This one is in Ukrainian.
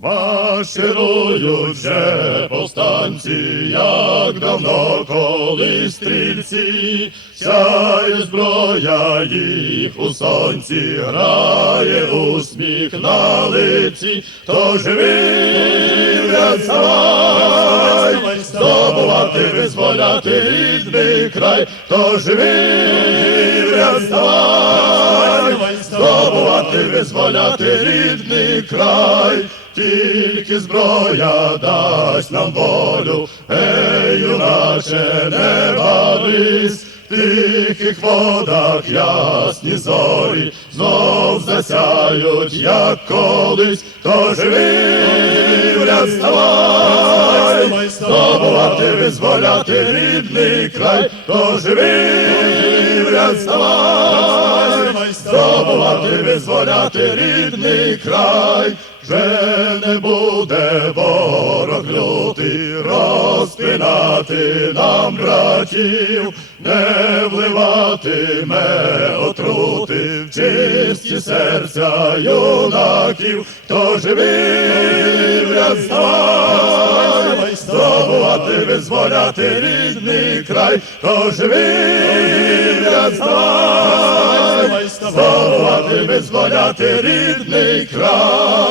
Марширують вже повстанці, як давно коли стрільці, сяє зброя їх у сонці, грає усміх на лиці, то живий врятувай, здобувати, визволяти рідний край, то живий врятувай, здобувати, визволяти рідний край. Тільки зброя дасть нам волю, ей, юначе, не барись, в тихих водах ясні зорі, знов засяють, як колись, то живий вряд ставай, здобувати, визволяти рідний край, то живий вряд ставай, здобувати, визволяти рідний край. Вже не буде ворог лютий розпинати нам братів, не вливатиме отрути в чисті серця юнаків, хто живий вряд ставай, здобувати, визволяти рідний край, хто живий вряд здобувати, визволяти рідний край.